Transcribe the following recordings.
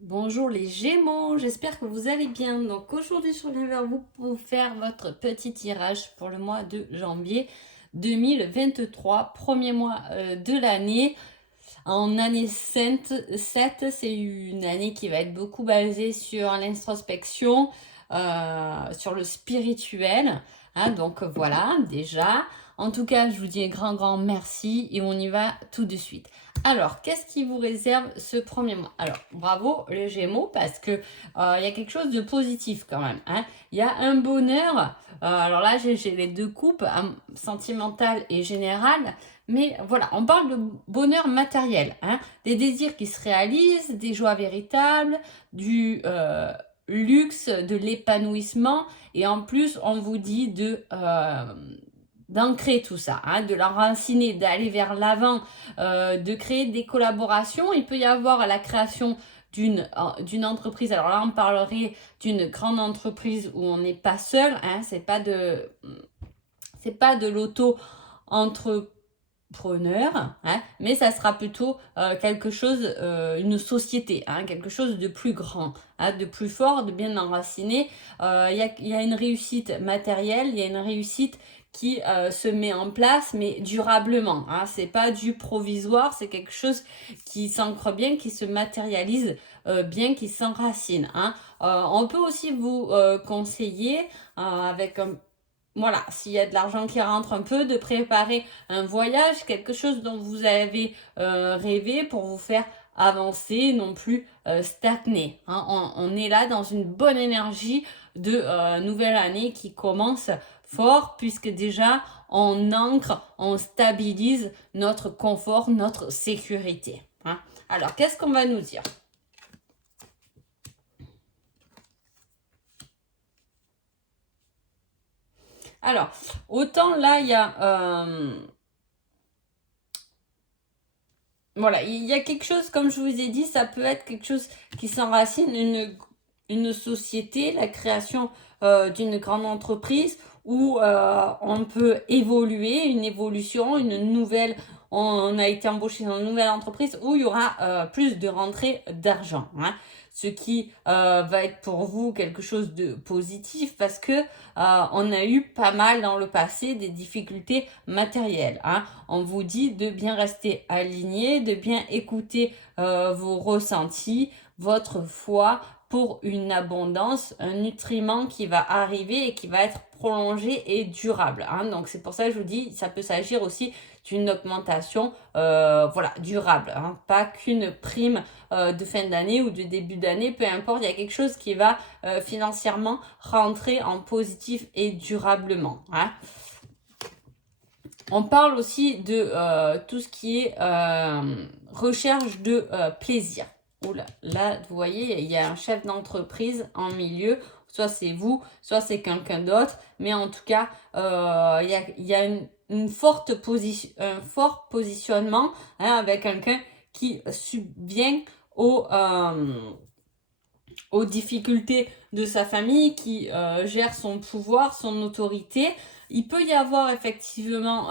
Bonjour les Gémeaux, j'espère que vous allez bien. Donc aujourd'hui, je reviens vers vous pour faire votre petit tirage pour le mois de janvier 2023, premier mois de l'année. En année 7, c'est une année qui va être beaucoup basée sur l'introspection, sur le spirituel. Donc voilà, déjà. En tout cas, je vous dis un grand merci et on y va tout de suite. Alors, qu'est-ce qui vous réserve ce premier mois? Alors, bravo les Gémeaux parce que il y a quelque chose de positif quand même. Il y a un bonheur. Alors là, j'ai les deux coupes, sentimentale et générale. Mais voilà, on parle de bonheur matériel, des désirs qui se réalisent, des joies véritables, du luxe, de l'épanouissement. Et en plus, on vous dit d'ancrer tout ça, de l'enraciner, d'aller vers l'avant, de créer des collaborations. Il peut y avoir la création d'une entreprise. Alors là, on parlerait d'une grande entreprise où on n'est pas seul. C'est pas de l'auto-entreprise preneur, mais ça sera plutôt quelque chose, une société, quelque chose de plus grand, de plus fort, de bien enraciné. Il y a une réussite matérielle, il y a une réussite qui se met en place, mais durablement. C'est pas du provisoire, c'est quelque chose qui s'ancre bien, qui se matérialise bien, qui s'enracine. On peut aussi vous conseiller avec un voilà, s'il y a de l'argent qui rentre un peu, de préparer un voyage, quelque chose dont vous avez rêvé pour vous faire avancer, non plus stagner. On est là dans une bonne énergie de nouvelle année qui commence fort puisque déjà on ancre, on stabilise notre confort, notre sécurité. Alors, qu'est-ce qu'on va nous dire? Alors, autant là, il y a voilà, il y a quelque chose, comme je vous ai dit, ça peut être quelque chose qui s'enracine, une société, la création d'une grande entreprise où on peut évoluer, une évolution, une nouvelle, on a été embauché dans une nouvelle entreprise où il y aura plus de rentrée d'argent. Ce qui va être pour vous quelque chose de positif parce que on a eu pas mal dans le passé des difficultés matérielles. On vous dit de bien rester aligné, de bien écouter vos ressentis, votre foi pour une abondance, un nutriment qui va arriver et qui va être prolongé et durable. Donc c'est pour ça que je vous dis, ça peut s'agir aussi d'une augmentation voilà, durable. Pas qu'une prime de fin d'année ou de début d'année, peu importe, il y a quelque chose qui va financièrement rentrer en positif et durablement. On parle aussi de tout ce qui est recherche de plaisir. Oula, là, vous voyez, il y a un chef d'entreprise en milieu. Soit c'est vous, soit c'est quelqu'un d'autre. Mais en tout cas, il y a une forte un fort positionnement avec quelqu'un qui subvient aux difficultés de sa famille, qui gère son pouvoir, son autorité. Il peut y avoir effectivement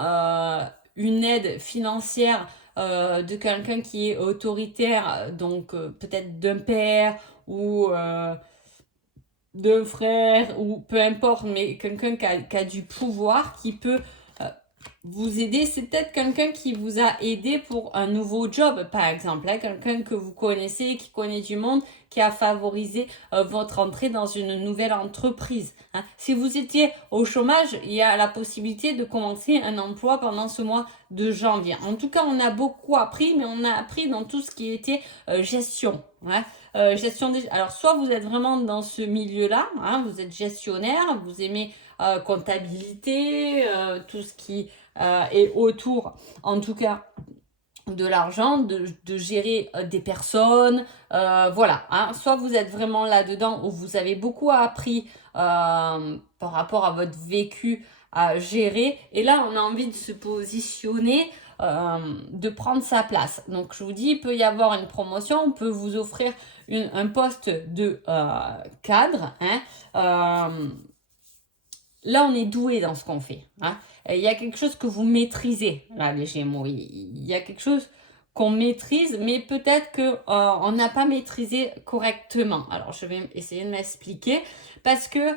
une aide financière de quelqu'un qui est autoritaire, donc peut-être d'un père ou d'un frère, ou peu importe, mais quelqu'un qui a du pouvoir, qui peut vous aider. C'est peut-être quelqu'un qui vous a aidé pour un nouveau job, par exemple. Quelqu'un que vous connaissez, qui connaît du monde, qui a favorisé votre entrée dans une nouvelle entreprise. Si vous étiez au chômage, il y a la possibilité de commencer un emploi pendant ce mois de janvier. En tout cas, on a beaucoup appris, mais on a appris dans tout ce qui était gestion. Gestion des... Alors, soit vous êtes vraiment dans ce milieu-là, vous êtes gestionnaire, vous aimez comptabilité, tout ce qui est autour, en tout cas, de l'argent, de gérer des personnes, voilà. Soit vous êtes vraiment là-dedans où vous avez beaucoup appris par rapport à votre vécu à gérer, et là on a envie de se positionner, de prendre sa place. Donc je vous dis, il peut y avoir une promotion, on peut vous offrir un poste de cadre. Là, on est doué dans ce qu'on fait. Il y a quelque chose que vous maîtrisez, là, les Gémeaux. Il y a quelque chose qu'on maîtrise, mais peut-être que on n'a pas maîtrisé correctement. Alors, je vais essayer de m'expliquer, parce que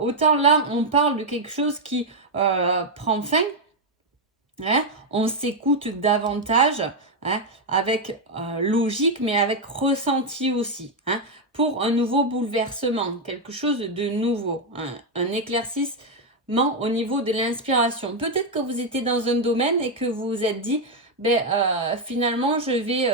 autant là, on parle de quelque chose qui prend fin, hein, on s'écoute davantage, hein, avec logique, mais avec ressenti aussi, hein, pour un nouveau bouleversement, quelque chose de nouveau, hein, un éclaircissement au niveau de l'inspiration. Peut-être que vous étiez dans un domaine et que vous vous êtes dit, finalement, je vais...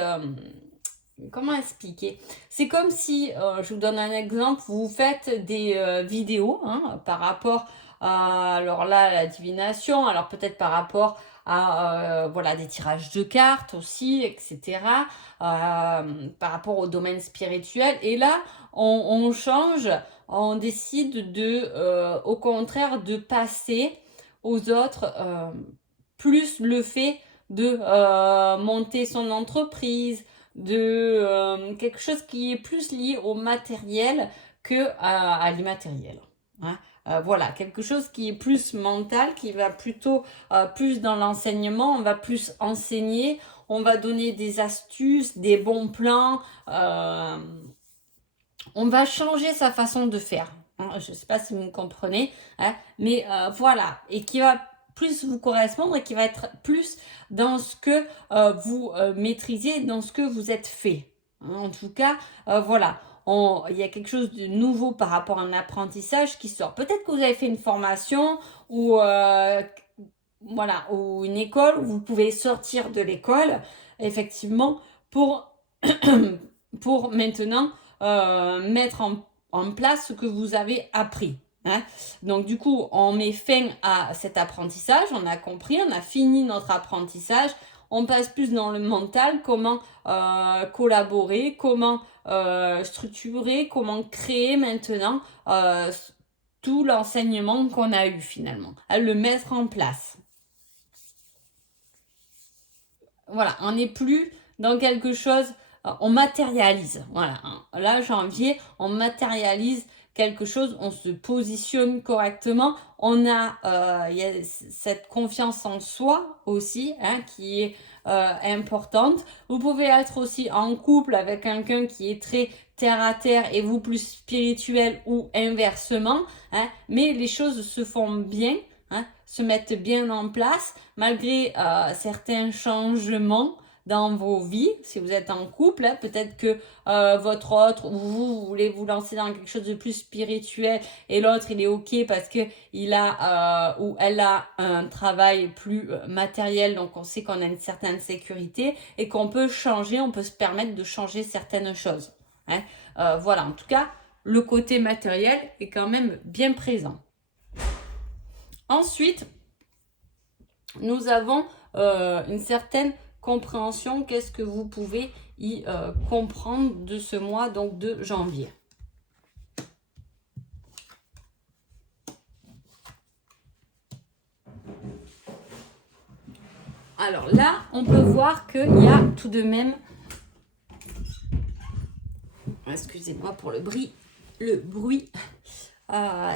comment expliquer? C'est comme si, je vous donne un exemple, vous faites des vidéos, hein, par rapport à, alors là, la divination, alors peut-être par rapport à voilà, des tirages de cartes aussi, etc. Par rapport au domaine spirituel. Et là, on change, on décide au contraire, de passer aux autres plus le fait de monter son entreprise, de quelque chose qui est plus lié au matériel que à l'immatériel. Hein. Voilà, quelque chose qui est plus mental, qui va plutôt plus dans l'enseignement, on va plus enseigner, on va donner des astuces, des bons plans, on va changer sa façon de faire. Hein. Je ne sais pas si vous me comprenez, hein, mais voilà, et qui va plus vous correspondre et qui va être plus dans ce que vous maîtrisez, dans ce que vous êtes fait. Hein. En tout cas, voilà. Il y a quelque chose de nouveau par rapport à un apprentissage qui sort. Peut-être que vous avez fait une formation ou voilà, ou une école où vous pouvez sortir de l'école, effectivement, pour, pour maintenant mettre en place ce que vous avez appris. Hein. Donc du coup, on met fin à cet apprentissage, on a compris, on a fini notre apprentissage, on passe plus dans le mental, comment collaborer, comment structurer, comment créer maintenant tout l'enseignement qu'on a eu finalement, à le mettre en place. Voilà, on n'est plus dans quelque chose, on matérialise. Voilà, là, janvier, on matérialise quelque chose, on se positionne correctement, on a, y a cette confiance en soi aussi, hein, qui est importante. Vous pouvez être aussi en couple avec quelqu'un qui est très terre à terre et vous plus spirituel ou inversement, hein, mais les choses se font bien. Hein, se mettent bien en place malgré certains changements dans vos vies. Si vous êtes en couple, hein, peut-être que votre autre ou vous voulez vous lancer dans quelque chose de plus spirituel et l'autre il est ok parce que il a ou elle a un travail plus matériel, donc on sait qu'on a une certaine sécurité et qu'on peut changer, on peut se permettre de changer certaines choses. Hein. Voilà, en tout cas, le côté matériel est quand même bien présent. Ensuite, nous avons une certaine compréhension. Qu'est-ce que vous pouvez y comprendre de ce mois donc de janvier? Alors là, on peut voir qu'il y a tout de même... Excusez-moi pour le bruit.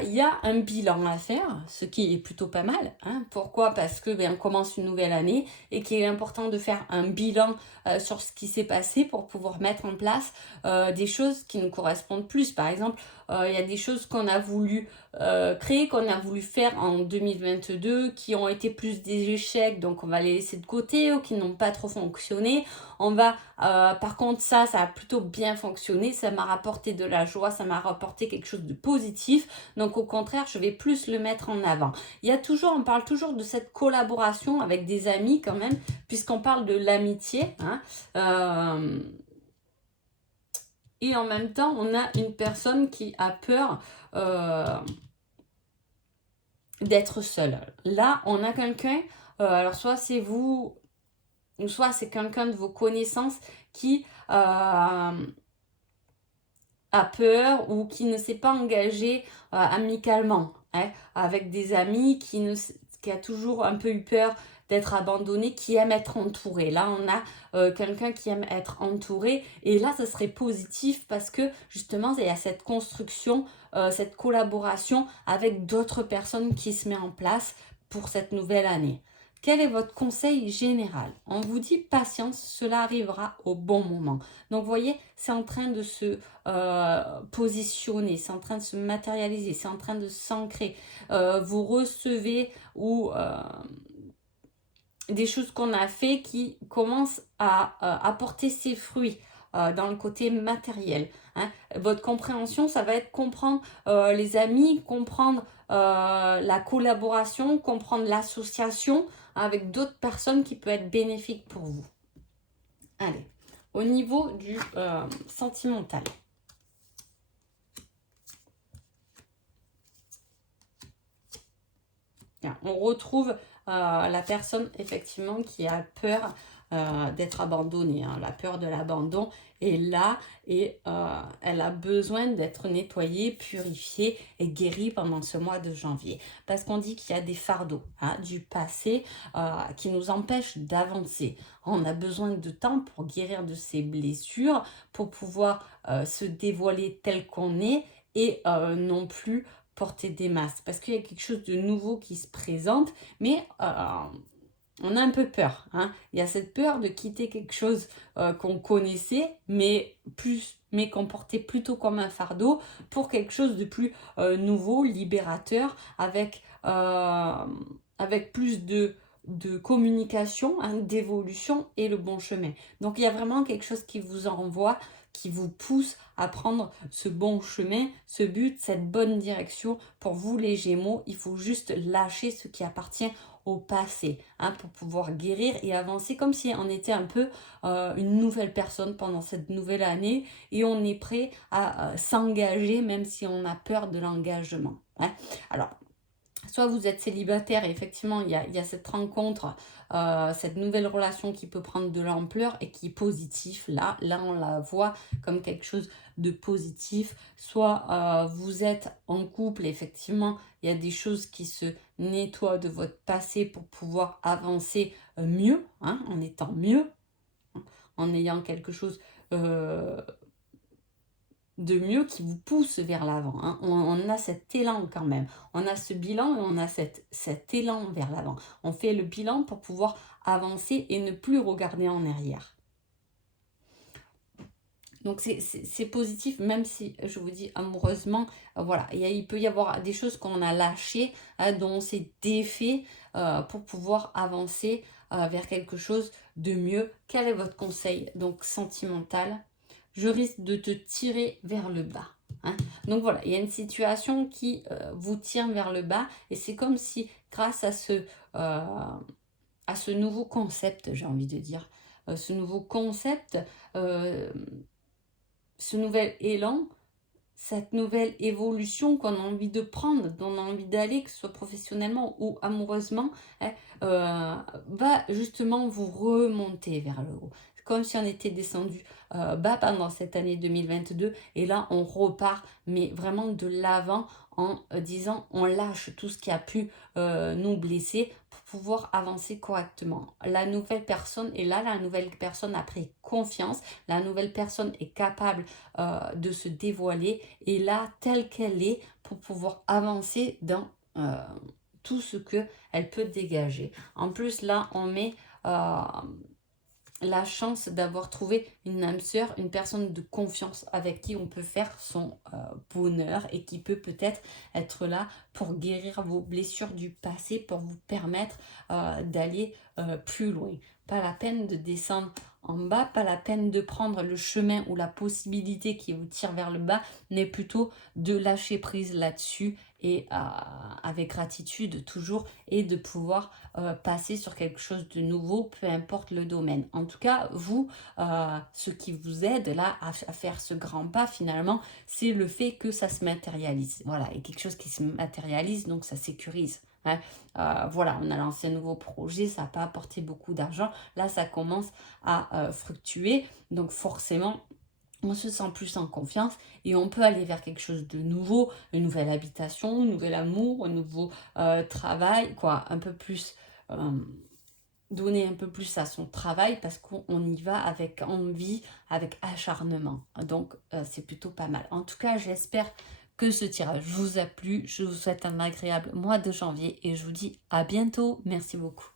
Il y a un bilan à faire, ce qui est plutôt pas mal. Hein. Pourquoi? Parce que on commence une nouvelle année et qu'il est important de faire un bilan sur ce qui s'est passé pour pouvoir mettre en place des choses qui nous correspondent plus. Par exemple, il y a des choses qu'on a voulu créer, qu'on a voulu faire en 2022 qui ont été plus des échecs, donc on va les laisser de côté ou qui n'ont pas trop fonctionné. On va, par contre, ça a plutôt bien fonctionné, ça m'a rapporté de la joie, ça m'a rapporté quelque chose de positif, donc au contraire, je vais plus le mettre en avant. On parle toujours de cette collaboration avec des amis quand même, puisqu'on parle de l'amitié, hein, et en même temps, on a une personne qui a peur d'être seule. Là, on a quelqu'un, alors soit c'est vous, soit c'est quelqu'un de vos connaissances qui a peur ou qui ne s'est pas engagé amicalement, hein, avec des amis, qui a toujours un peu eu peur d'être abandonné, qui aime être entouré. Là, on a quelqu'un qui aime être entouré et là, ce serait positif parce que justement, il y a cette construction, cette collaboration avec d'autres personnes qui se met en place pour cette nouvelle année. Quel est votre conseil général? On vous dit patience, cela arrivera au bon moment. Donc, vous voyez, c'est en train de se positionner, c'est en train de se matérialiser, c'est en train de s'ancrer. Vous recevez ou des choses qu'on a fait qui commencent à apporter ses fruits dans le côté matériel. Hein. Votre compréhension, ça va être comprendre les amis, comprendre la collaboration, comprendre l'association avec d'autres personnes qui peut être bénéfique pour vous. Allez, au niveau du sentimental. On retrouve la personne effectivement qui a peur d'être abandonnée, hein, la peur de l'abandon est là et elle a besoin d'être nettoyée, purifiée et guérie pendant ce mois de janvier. Parce qu'on dit qu'il y a des fardeaux du passé qui nous empêchent d'avancer. On a besoin de temps pour guérir de ces blessures, pour pouvoir se dévoiler tel qu'on est et non plus porter des masques, parce qu'il y a quelque chose de nouveau qui se présente, mais on a un peu peur. Hein. Il y a cette peur de quitter quelque chose qu'on connaissait, mais qu'on portait plutôt comme un fardeau, pour quelque chose de plus nouveau, libérateur, avec plus de communication, d'évolution et le bon chemin. Donc il y a vraiment quelque chose qui vous envoie, qui vous pousse à prendre ce bon chemin, ce but, cette bonne direction. Pour vous les Gémeaux, il faut juste lâcher ce qui appartient au passé pour pouvoir guérir et avancer comme si on était un peu une nouvelle personne pendant cette nouvelle année et on est prêt à s'engager même si on a peur de l'engagement. Alors, soit vous êtes célibataire et effectivement il y a cette rencontre, cette nouvelle relation qui peut prendre de l'ampleur et qui est positive. Là on la voit comme quelque chose de positif. Soit vous êtes en couple, effectivement il y a des choses qui se nettoient de votre passé pour pouvoir avancer mieux, en étant mieux, en ayant quelque chose de mieux qui vous pousse vers l'avant. On a cet élan quand même. On a ce bilan et on a cet élan vers l'avant. On fait le bilan pour pouvoir avancer et ne plus regarder en arrière. Donc c'est positif, même si je vous dis amoureusement, voilà, il peut y avoir des choses qu'on a lâchées, dont on s'est défait pour pouvoir avancer vers quelque chose de mieux. Quel est votre conseil donc sentimental? Je risque de te tirer vers le bas. Donc voilà, il y a une situation qui vous tire vers le bas et c'est comme si grâce à ce nouveau concept, j'ai envie de dire, ce nouveau concept, ce nouvel élan, cette nouvelle évolution qu'on a envie de prendre, dont on a envie d'aller, que ce soit professionnellement ou amoureusement, va justement vous remonter vers le haut. Comme si on était descendu bas pendant cette année 2022 et là on repart mais vraiment de l'avant en disant on lâche tout ce qui a pu nous blesser pour pouvoir avancer correctement. La nouvelle personne est là, la nouvelle personne a pris confiance, la nouvelle personne est capable de se dévoiler et là telle qu'elle est pour pouvoir avancer dans tout ce qu'elle peut dégager. En plus là on met la chance d'avoir trouvé une âme sœur, une personne de confiance avec qui on peut faire son bonheur et qui peut peut-être être là pour guérir vos blessures du passé, pour vous permettre d'aller plus loin. Pas la peine de descendre en bas, pas la peine de prendre le chemin ou la possibilité qui vous tire vers le bas, mais plutôt de lâcher prise là-dessus et avec gratitude toujours et de pouvoir passer sur quelque chose de nouveau, peu importe le domaine. En tout cas, vous, ce qui vous aide là à faire ce grand pas finalement, c'est le fait que ça se matérialise. Voilà, et quelque chose qui se matérialise, donc ça sécurise. Voilà, on a lancé un nouveau projet, ça n'a pas apporté beaucoup d'argent. Là, ça commence à fructuer, donc forcément, on se sent plus en confiance et on peut aller vers quelque chose de nouveau, une nouvelle habitation, un nouvel amour, un nouveau travail, quoi, un peu plus donner un peu plus à son travail parce qu'on y va avec envie, avec acharnement. Donc, c'est plutôt pas mal. En tout cas, j'espère que ce tirage vous a plu. Je vous souhaite un agréable mois de janvier et je vous dis à bientôt. Merci beaucoup.